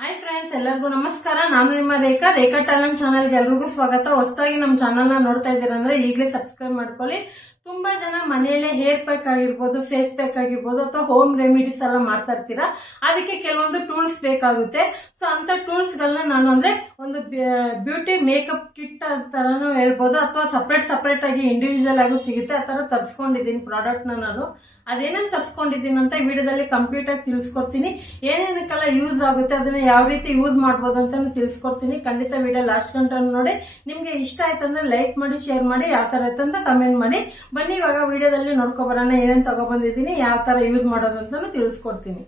Hi friends, ಎಲ್ಲರಿಗೂ ನಮಸ್ಕಾರ. ನಾನು ನಿಮ್ಮ ರೇಖಾ ಟ್ಯಾಲೆಂಟ್ ಚಾನಲ್ಗೆ ಎಲ್ರಿಗೂ ಸ್ವಾಗತ. ಹೊಸದಾಗಿ ನಮ್ಮ ಚಾನಲ್ನ ನೋಡ್ತಾ ಇದ್ದೀರಾ ಅಂದ್ರೆ ಈಗಲೇ ಸಬ್ಸ್ಕ್ರೈಬ್ ಮಾಡ್ಕೊಳ್ಳಿ. ತುಂಬಾ ಜನ ಮನೆಯಲ್ಲೇ ಹೇರ್ ಪ್ಯಾಕ್ ಆಗಿರ್ಬೋದು, ಫೇಸ್ ಪ್ಯಾಕ್ ಆಗಿರ್ಬೋದು ಅಥವಾ ಹೋಮ್ ರೆಮಿಡೀಸ್ ಎಲ್ಲ ಮಾಡ್ತಾ ಇರ್ತೀರಾ. ಅದಕ್ಕೆ ಕೆಲವೊಂದು ಟೂಲ್ಸ್ ಬೇಕಾಗುತ್ತೆ. ಸೊ ಅಂತ ಟೂಲ್ಸ್ ಗಳನ್ನ ನಾನು ಅಂದ್ರೆ ಒಂದು ಬ್ಯೂಟಿ ಮೇಕಪ್ ಕಿಟ್ ತರನು ಹೇಳ್ಬೋದು, ಅಥವಾ ಸಪ್ರೇಟ್ ಆಗಿ ಇಂಡಿವಿಜುವಲ್ ಆಗಿ ಸಿಗುತ್ತೆ. ಆ ತರ ತರಿಸ್ಕೊಂಡಿದ್ದೀನಿ ಪ್ರಾಡಕ್ಟ್ ನಾನು. ಅದೇನೇನು ತರಿಸ್ಕೊಂಡಿದ್ದೀನಿ ಅಂತ ಈ ವಿಡಿಯೋದಲ್ಲಿ ಕಂಪ್ಲೀಟ್ ಆಗಿ ತಿಳಿಸ್ಕೊಡ್ತೀನಿ. ಏನೇನಕ್ಕೆಲ್ಲ ಯೂಸ್ ಆಗುತ್ತೆ, ಅದನ್ನ ಯಾವ ರೀತಿ ಯೂಸ್ ಮಾಡ್ಬೋದು ಅಂತಾನು ತಿಳಿಸ್ಕೊಡ್ತೀನಿ. ಖಂಡಿತ ವಿಡಿಯೋ ಲಾಸ್ಟ್ ಗಂಟೆ ನೋಡಿ. ನಿಮ್ಗೆ ಇಷ್ಟ ಆಯ್ತಂದ್ರೆ ಲೈಕ್ ಮಾಡಿ, ಶೇರ್ ಮಾಡಿ, ಯಾವ ತರ ಆಯ್ತಂತ ಕಮೆಂಟ್ ಮಾಡಿ. ಬನ್ನಿ ಇವಾಗ ವಿಡಿಯೋದಲ್ಲಿ ನೋಡ್ಕೊಬರೋಣ ಏನೇನು ತಗೊಬಂದಿದ್ದೀನಿ, ಯಾವ ತರ ಯೂಸ್ ಮಾಡೋದು ಅಂತಾನು ತಿಳಿಸ್ಕೊಡ್ತೀನಿ.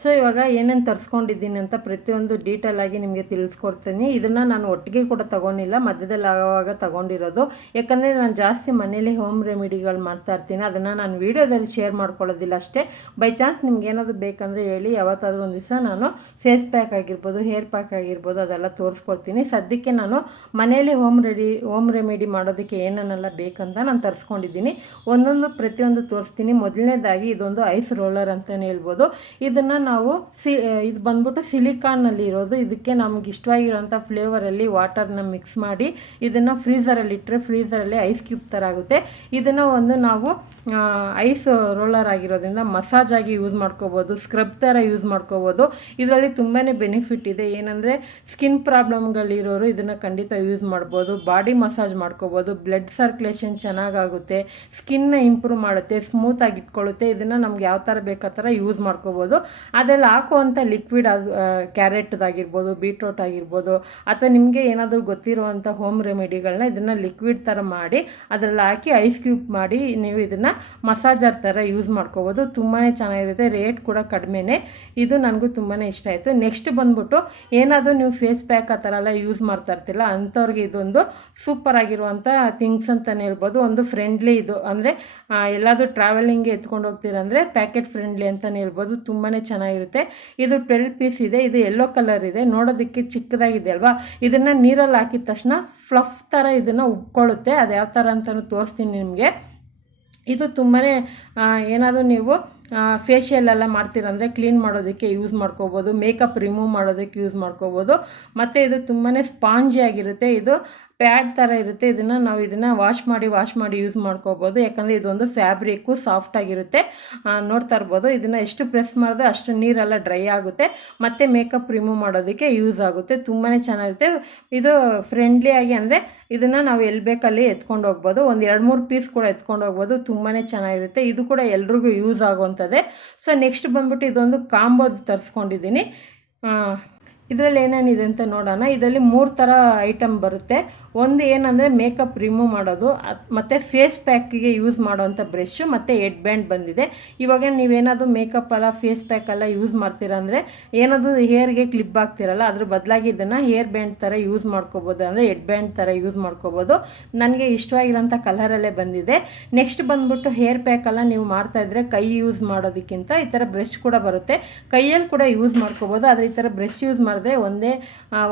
ಸೊ ಇವಾಗ ಏನೇನು ತರಿಸ್ಕೊಂಡಿದ್ದೀನಿ ಅಂತ ಪ್ರತಿಯೊಂದು ಡೀಟೇಲ್ ಆಗಿ ನಿಮಗೆ ತಿಳಿಸ್ಕೊಡ್ತೀನಿ. ಇದನ್ನು ನಾನು ಒಟ್ಟಿಗೆ ಕೂಡ ತೊಗೊಂಡಿಲ್ಲ, ಮಧ್ಯದಲ್ಲಿ ಆವಾಗ ತೊಗೊಂಡಿರೋದು. ಯಾಕಂದರೆ ನಾನು ಜಾಸ್ತಿ ಮನೇಲಿ ಹೋಮ್ ರೆಮಿಡಿಗಳು ಮಾಡ್ತಾ ಇರ್ತೀನಿ. ಅದನ್ನು ನಾನು ವೀಡಿಯೋದಲ್ಲಿ ಶೇರ್ ಮಾಡ್ಕೊಳ್ಳೋದಿಲ್ಲ ಅಷ್ಟೇ. ಬೈ ಚಾನ್ಸ್ ನಿಮ್ಗೆ ಏನಾದರೂ ಬೇಕಂದರೆ ಹೇಳಿ, ಯಾವತ್ತಾದರೂ ಒಂದು ದಿವಸ ನಾನು ಫೇಸ್ ಪ್ಯಾಕ್ ಆಗಿರ್ಬೋದು, ಹೇರ್ ಪ್ಯಾಕ್ ಆಗಿರ್ಬೋದು ಅದೆಲ್ಲ ತೋರಿಸ್ಕೊಡ್ತೀನಿ. ಸದ್ಯಕ್ಕೆ ನಾನು ಮನೇಲಿ ಹೋಮ್ ರೆಮಿಡಿ ಮಾಡೋದಕ್ಕೆ ಏನೇನೆಲ್ಲ ಬೇಕಂತ ನಾನು ತರಿಸ್ಕೊಂಡಿದ್ದೀನಿ. ಪ್ರತಿಯೊಂದು ತೋರಿಸ್ತೀನಿ. ಮೊದಲನೇದಾಗಿ ಇದೊಂದು ಐಸ್ ರೋಲರ್ ಅಂತಲೇ ಹೇಳ್ಬೋದು. ಇದನ್ನು ನಾವು ಇದು ಬಂದ್ಬಿಟ್ಟು ಸಿಲಿಕಾನಲ್ಲಿ ಇರೋದು. ಇದಕ್ಕೆ ನಮ್ಗೆ ಇಷ್ಟವಾಗಿರೋಂಥ ಫ್ಲೇವರಲ್ಲಿ ವಾಟರ್ನ ಮಿಕ್ಸ್ ಮಾಡಿ ಇದನ್ನು ಫ್ರೀಝರಲ್ಲಿ ಇಟ್ಟರೆ ಫ್ರೀಝರಲ್ಲಿ ಐಸ್ ಕ್ಯೂಬ್ ಥರ ಆಗುತ್ತೆ. ಇದನ್ನು ನಾವು ಐಸ್ ರೋಲರ್ ಆಗಿರೋದ್ರಿಂದ ಮಸಾಜ್ ಆಗಿ ಯೂಸ್ ಮಾಡ್ಕೋಬೋದು, ಸ್ಕ್ರಬ್ ಥರ ಯೂಸ್ ಮಾಡ್ಕೋಬೋದು. ಇದರಲ್ಲಿ ತುಂಬಾ ಬೆನಿಫಿಟ್ ಇದೆ. ಏನಂದರೆ ಸ್ಕಿನ್ ಪ್ರಾಬ್ಲಮ್ಗಳಿರೋರು ಇದನ್ನು ಖಂಡಿತ ಯೂಸ್ ಮಾಡ್ಬೋದು. ಬಾಡಿ ಮಸಾಜ್ ಮಾಡ್ಕೋಬೋದು, ಬ್ಲಡ್ ಸರ್ಕ್ಯುಲೇಷನ್ ಚೆನ್ನಾಗಾಗುತ್ತೆ, ಸ್ಕಿನ್ನ ಇಂಪ್ರೂವ್ ಮಾಡುತ್ತೆ, ಸ್ಮೂತಾಗಿ ಇಟ್ಕೊಳ್ಳುತ್ತೆ. ಇದನ್ನು ನಮ್ಗೆ ಯಾವ ಥರ ಬೇಕು ಆ ಥರ ಯೂಸ್ ಮಾಡ್ಕೋಬೋದು. ಅದರಲ್ಲಿ ಹಾಕುವಂಥ ಲಿಕ್ವಿಡ್ ಅದು ಕ್ಯಾರೆಟ್ದಾಗಿರ್ಬೋದು, ಬೀಟ್ರೋಟ್ ಆಗಿರ್ಬೋದು, ಅಥವಾ ನಿಮಗೆ ಏನಾದರೂ ಗೊತ್ತಿರುವಂಥ ಹೋಮ್ ರೆಮಿಡಿಗಳನ್ನ ಇದನ್ನು ಲಿಕ್ವಿಡ್ ಥರ ಮಾಡಿ ಅದರಲ್ಲಿ ಹಾಕಿ ಐಸ್ ಕ್ಯೂಬ್ ಮಾಡಿ ನೀವು ಇದನ್ನು ಮಸಾಜರ್ ಥರ ಯೂಸ್ ಮಾಡ್ಕೋಬೋದು. ತುಂಬಾ ಚೆನ್ನಾಗಿರುತ್ತೆ, ರೇಟ್ ಕೂಡ ಕಡಿಮೆನೇ. ಇದು ನನಗೂ ತುಂಬಾ ಇಷ್ಟ ಆಯಿತು. ನೆಕ್ಸ್ಟ್ ಬಂದ್ಬಿಟ್ಟು ಏನಾದರೂ ನೀವು ಫೇಸ್ ಪ್ಯಾಕ್ ಆ ಥರ ಎಲ್ಲ ಯೂಸ್ ಮಾಡ್ತಾ ಇರ್ತಿಲ್ಲ ಅಂಥವ್ರಿಗೆ ಇದೊಂದು ಸೂಪರ್ ಆಗಿರುವಂಥ ಥಿಂಗ್ಸ್ ಅಂತಲೇ ಹೇಳ್ಬೋದು. ಒಂದು ಫ್ರೆಂಡ್ಲಿ ಇದು ಅಂದರೆ ಎಲ್ಲಾದರೂ ಟ್ರಾವೆಲಿಂಗ್ಗೆ ಎತ್ಕೊಂಡು ಹೋಗ್ತೀರಂದರೆ ಪ್ಯಾಕೆಟ್ ಫ್ರೆಂಡ್ಲಿ ಅಂತಲೇ ಹೇಳ್ಬೋದು. ತುಂಬಾ ಚೆನ್ನಾಗಿರುತ್ತೆ. ಇದು 12 ಪೀಸ್ ಇದೆ. ಇದು ಯೆಲ್ಲೋ ಕಲರ್ ಇದೆ, ನೋಡೋದಕ್ಕೆ ಚಿಕ್ಕದಾಗಿದೆ ಅಲ್ವಾ. ಇದನ್ನು ನೀರಲ್ಲಿ ಹಾಕಿದ ತಕ್ಷಣ ಫ್ಲಫ್ ಥರ ಇದನ್ನು ಉಬ್ಕೊಳ್ಳುತ್ತೆ. ಅದು ಯಾವ ಥರ ಅಂತಲೂ ತೋರಿಸ್ತೀನಿ ನಿಮಗೆ. ಇದು ತುಂಬಾ ಏನಾದರೂ ನೀವು ಫೇಶಿಯಲ್ ಎಲ್ಲ ಮಾಡ್ತೀರಂದರೆ ಕ್ಲೀನ್ ಮಾಡೋದಕ್ಕೆ ಯೂಸ್ ಮಾಡ್ಕೋಬೋದು, ಮೇಕಪ್ ರಿಮೂವ್ ಮಾಡೋದಕ್ಕೆ ಯೂಸ್ ಮಾಡ್ಕೋಬೋದು. ಮತ್ತು ಇದು ತುಂಬಾ ಸ್ಪಾಂಜಿ ಆಗಿರುತ್ತೆ. ಇದು ಪ್ಯಾಡ್ ಥರ ಇರುತ್ತೆ. ನಾವು ಇದನ್ನು ವಾಶ್ ಮಾಡಿ ಯೂಸ್ ಮಾಡ್ಕೋಬೋದು. ಯಾಕಂದರೆ ಇದೊಂದು ಫ್ಯಾಬ್ರಿಕ್ಕು ಸಾಫ್ಟಾಗಿರುತ್ತೆ. ನೋಡ್ತಾ ಇರ್ಬೋದು. ಇದನ್ನು ಎಷ್ಟು ಪ್ರೆಸ್ ಮಾಡಿದ್ರೆ ಅಷ್ಟು ನೀರೆಲ್ಲ ಡ್ರೈ ಆಗುತ್ತೆ. ಮತ್ತು ಮೇಕಪ್ ರಿಮೂವ್ ಮಾಡೋದಕ್ಕೆ ಯೂಸ್ ಆಗುತ್ತೆ. ತುಂಬಾ ಚೆನ್ನಾಗಿರುತ್ತೆ. ಇದು ಫ್ರೆಂಡ್ಲಿಯಾಗಿ ಅಂದರೆ ಇದನ್ನು ನಾವು ಎಲ್ಲಿ ಬೇಕಲ್ಲಿ ಎತ್ಕೊಂಡು ಹೋಗ್ಬೋದು. ಒಂದು 2-3 ಪೀಸ್ ಕೂಡ ಎತ್ಕೊಂಡು ಹೋಗ್ಬೋದು. ತುಂಬಾ ಚೆನ್ನಾಗಿರುತ್ತೆ. ಇದು ಕೂಡ ಎಲ್ರಿಗೂ ಯೂಸ್ ಆಗುವಂಥದ್ದೇ. ಸೊ ನೆಕ್ಸ್ಟ್ ಬಂದ್ಬಿಟ್ಟು ಇದೊಂದು ಕಾಂಬೋದು ತರಿಸ್ಕೊಂಡಿದ್ದೀನಿ. ಇದರಲ್ಲಿ ಏನೇನಿದೆ ಅಂತ ನೋಡೋಣ. ಇದರಲ್ಲಿ 3 ಥರ ಐಟಮ್ ಬರುತ್ತೆ. ಒಂದು ಏನಂದರೆ ಮೇಕಪ್ ರಿಮೂವ್ ಮಾಡೋದು, ಮತ್ತು ಫೇಸ್ ಪ್ಯಾಕಿಗೆ ಯೂಸ್ ಮಾಡೋವಂಥ ಬ್ರಷ್, ಮತ್ತು ಹೆಡ್ ಬ್ಯಾಂಡ್ ಬಂದಿದೆ. ಇವಾಗ ನೀವೇನಾದರೂ ಮೇಕಪ್ ಎಲ್ಲ ಫೇಸ್ ಪ್ಯಾಕ್ ಎಲ್ಲ ಯೂಸ್ ಮಾಡ್ತೀರಂದರೆ ಏನಾದರೂ ಹೇರ್ಗೆ ಕ್ಲಿಪ್ ಆಗ್ತಿರಲ್ಲ, ಅದ್ರ ಬದಲಾಗಿ ಇದನ್ನು ಹೇರ್ ಬ್ಯಾಂಡ್ ಥರ ಯೂಸ್ ಮಾಡ್ಕೋಬೋದು, ಅಂದರೆ ಹೆಡ್ ಬ್ಯಾಂಡ್ ಥರ ಯೂಸ್ ಮಾಡ್ಕೋಬೋದು. ನನಗೆ ಇಷ್ಟವಾಗಿರೋಂಥ ಕಲರಲ್ಲೇ ಬಂದಿದೆ. ನೆಕ್ಸ್ಟ್ ಬಂದ್ಬಿಟ್ಟು ಹೇರ್ ಪ್ಯಾಕ್ ಎಲ್ಲ ನೀವು ಮಾಡ್ತಾಯಿದ್ರೆ ಕೈ ಯೂಸ್ ಮಾಡೋದಕ್ಕಿಂತ ಈ ಥರ ಬ್ರಷ್ ಕೂಡ ಬರುತ್ತೆ, ಕೈಯಲ್ಲಿ ಕೂಡ ಯೂಸ್ ಮಾಡ್ಕೋಬೋದು. ಆದರೆ ಈ ಥರ ಬ್ರಷ್ ಯೂಸ್ ಮಾಡಿದ್ರೆ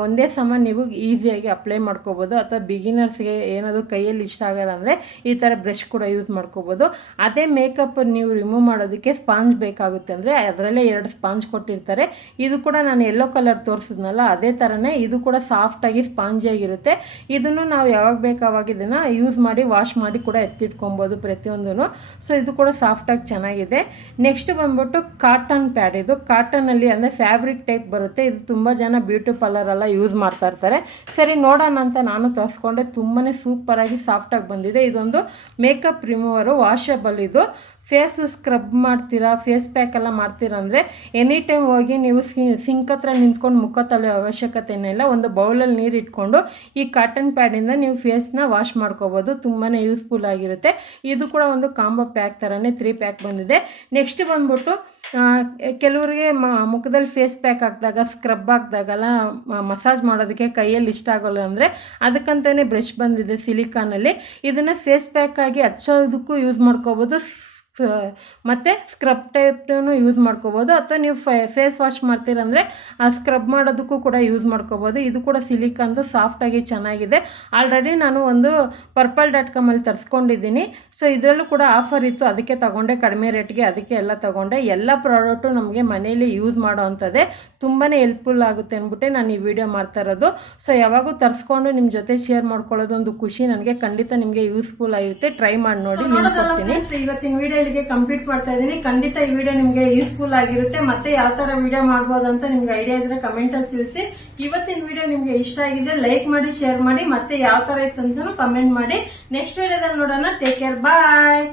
ಒಂದೇ ಸಮ ನೀವು ಈಸಿಯಾಗಿ ಅಪ್ಲೈ ಮಾಡ್ಕೋಬೋದು. ಅಥವಾ ಬಿಗಿನರ್ಸ್ಗೆ ಏನಾದರೂ ಕೈಯಲ್ಲಿ ಇಷ್ಟ ಆಗಲ್ಲ ಅಂದರೆ ಈ ಥರ ಬ್ರಷ್ ಕೂಡ ಯೂಸ್ ಮಾಡ್ಕೋಬೋದು. ಅದೇ ಮೇಕಪ್ ನೀವು ರಿಮೂವ್ ಮಾಡೋದಕ್ಕೆ ಸ್ಪಾಂಜ್ ಬೇಕಾಗುತ್ತೆ ಅಂದರೆ ಅದರಲ್ಲೇ 2 ಸ್ಪಾಂಜ್ ಕೊಟ್ಟಿರ್ತಾರೆ. ಇದು ಕೂಡ ನಾನು ಯೆಲ್ಲೋ ಕಲರ್ ತೋರಿಸಿದ್ನಲ್ಲ ಅದೇ ಥರನೇ ಇದು ಕೂಡ ಸಾಫ್ಟಾಗಿ ಸ್ಪಾಂಜಿಯಾಗಿರುತ್ತೆ. ಇದನ್ನು ನಾವು ಯಾವಾಗ ಬೇಕಾವಾಗ ಇದನ್ನು ಯೂಸ್ ಮಾಡಿ ವಾಶ್ ಮಾಡಿ ಕೂಡ ಎತ್ತಿಟ್ಕೊಬೋದು ಪ್ರತಿಯೊಂದೂ. ಸೊ ಇದು ಕೂಡ ಸಾಫ್ಟಾಗಿ ಚೆನ್ನಾಗಿದೆ. ನೆಕ್ಸ್ಟ್ ಬಂದ್ಬಿಟ್ಟು ಕಾಟನ್ ಪ್ಯಾಡ್. ಇದು ಕಾಟನಲ್ಲಿ ಅಂದರೆ ಫ್ಯಾಬ್ರಿಕ್ ಟೈಪ್ ಬರುತ್ತೆ. ಇದು ತುಂಬ ಜನ ಬ್ಯೂಟಿ ಪಾರ್ಲರೆಲ್ಲ ಯೂಸ್ ಮಾಡ್ತಾ ಇರ್ತಾರೆ. ಸರಿ ನೋಡೋಣ ಅಂತ ನಾನು ತರಿಸ್ಕೊಂಡೆ. ತುಂಬಾ ಸೂಪರಾಗಿ ಸಾಫ್ಟಾಗಿ ಬಂದಿದೆ. ಇದೊಂದು ಮೇಕಪ್ ರಿಮೂವರು, ವಾಷಬಲ್. ಇದು ಫೇಸ್ ಸ್ಕ್ರಬ್ ಮಾಡ್ತೀರಾ, ಫೇಸ್ ಪ್ಯಾಕ್ ಎಲ್ಲ ಮಾಡ್ತೀರಾ ಅಂದರೆ ಎನಿ ಟೈಮ್ ಹೋಗಿ ನೀವು ಸಿಂಕ್ ಹತ್ರ ನಿಂತ್ಕೊಂಡು ಮುಖ ತೊಳೆಯೋ ಅವಶ್ಯಕತೆನೇ ಇಲ್ಲ. ಒಂದು ಬೌಲಲ್ಲಿ ನೀರು ಇಟ್ಕೊಂಡು ಈ ಕಾಟನ್ ಪ್ಯಾಡಿಂದ ನೀವು ಫೇಸ್ನ ವಾಶ್ ಮಾಡ್ಕೋಬೋದು. ತುಂಬಾ ಯೂಸ್ಫುಲ್ ಆಗಿರುತ್ತೆ. ಇದು ಕೂಡ ಒಂದು ಕಾಂಬೋ ಪ್ಯಾಕ್ ಥರನೇ 3 ಪ್ಯಾಕ್ ಬಂದಿದೆ. ನೆಕ್ಸ್ಟ್ ಬಂದ್ಬಿಟ್ಟು ಕೆಲವರಿಗೆ ಮುಖದಲ್ಲಿ ಫೇಸ್ ಪ್ಯಾಕ್ ಹಾಕಿದಾಗ, ಸ್ಕ್ರಬ್ ಹಾಕಿದಾಗೆಲ್ಲ ಮಸಾಜ್ ಮಾಡೋದಕ್ಕೆ ಕೈಯಲ್ಲಿ ಇಷ್ಟ ಆಗೋಲ್ಲ ಅಂದರೆ ಅದಕ್ಕಂತಲೇ ಬ್ರಷ್ ಬಂದಿದೆ ಸಿಲಿಕಾನಲ್ಲಿ. ಇದನ್ನು ಫೇಸ್ ಪ್ಯಾಕ್ ಆಗಿ ಹಚ್ಚೋದಕ್ಕೂ ಯೂಸ್ ಮಾಡ್ಕೋಬೋದು, ಮತ್ತು ಸ್ಕ್ರಬ್ ಟೈಪ್ನು ಯೂಸ್ ಮಾಡ್ಕೋಬೋದು, ಅಥವಾ ನೀವು ಫೇಸ್ ವಾಶ್ ಮಾಡ್ತೀರಂದರೆ ಆ ಸ್ಕ್ರಬ್ ಮಾಡೋದಕ್ಕೂ ಕೂಡ ಯೂಸ್ ಮಾಡ್ಕೋಬೋದು. ಇದು ಕೂಡ ಸಿಲಿಕಾನ್ದು ಸಾಫ್ಟಾಗಿ ಚೆನ್ನಾಗಿದೆ. ಆಲ್ರೆಡಿ ನಾನು ಒಂದು purple.com ಅಲ್ಲಿ ತರಿಸ್ಕೊಂಡಿದ್ದೀನಿ. ಸೊ ಇದರಲ್ಲೂ ಕೂಡ ಆಫರ್ ಇತ್ತು, ಅದಕ್ಕೆ ತಗೊಂಡೆ ಕಡಿಮೆ ರೇಟ್ಗೆ, ಅದಕ್ಕೆ ಎಲ್ಲ ತಗೊಂಡೆ. ಎಲ್ಲ ಪ್ರಾಡಕ್ಟು ನಮಗೆ ಮನೆಯಲ್ಲಿ ಯೂಸ್ ಮಾಡೋ ಅಂಥದ್ದೇ, ತುಂಬಾ ಹೆಲ್ಪ್ಫುಲ್ ಆಗುತ್ತೆ ಅಂದ್ಬಿಟ್ಟೆ ನಾನು ಈ ವಿಡಿಯೋ ಮಾಡ್ತಾ ಇರೋದು. ಸೊ ಯಾವಾಗೂ ತರಿಸ್ಕೊಂಡು ನಿಮ್ಮ ಜೊತೆ ಶೇರ್ ಮಾಡ್ಕೊಳ್ಳೋದು ಒಂದು ಖುಷಿ ನನಗೆ. ಖಂಡಿತ ನಿಮಗೆ ಯೂಸ್ಫುಲ್ ಆಗಿರುತ್ತೆ, ಟ್ರೈ ಮಾಡಿ ನೋಡಿ. ಇವತ್ತಿನ ವಿಡಿಯೋ ಇಲ್ಲಿಗೆ ಕಂಪ್ಲೀಟ್ ಮಾಡ್ತಾ ಇದ್ದೀನಿ. ಖಂಡಿತ ಈ ವಿಡಿಯೋ ನಿಮಗೆ ಯೂಸ್ಫುಲ್ ಆಗಿರುತ್ತೆ. ಮತ್ತೆ ಯಾವ ತರ ವಿಡಿಯೋ ಮಾಡಬಹುದು ಅಂತ ನಿಮ್ಗೆ ಐಡಿಯಾ ಇದ್ರೆ ಕಮೆಂಟ್ ಅಲ್ಲಿ ತಿಳಿಸಿ. ಇವತ್ತಿನ ವಿಡಿಯೋ ನಿಮ್ಗೆ ಇಷ್ಟ ಆಗಿದೆ ಲೈಕ್ ಮಾಡಿ, ಶೇರ್ ಮಾಡಿ, ಮತ್ತೆ ಯಾವ ತರ ಇತ್ತು ಅಂತ ಕಮೆಂಟ್ ಮಾಡಿ. ನೆಕ್ಸ್ಟ್ ವಿಡಿಯೋದಲ್ಲಿ ನೋಡೋಣ. ಟೇಕ್ ಕೇರ್, ಬಾಯ್.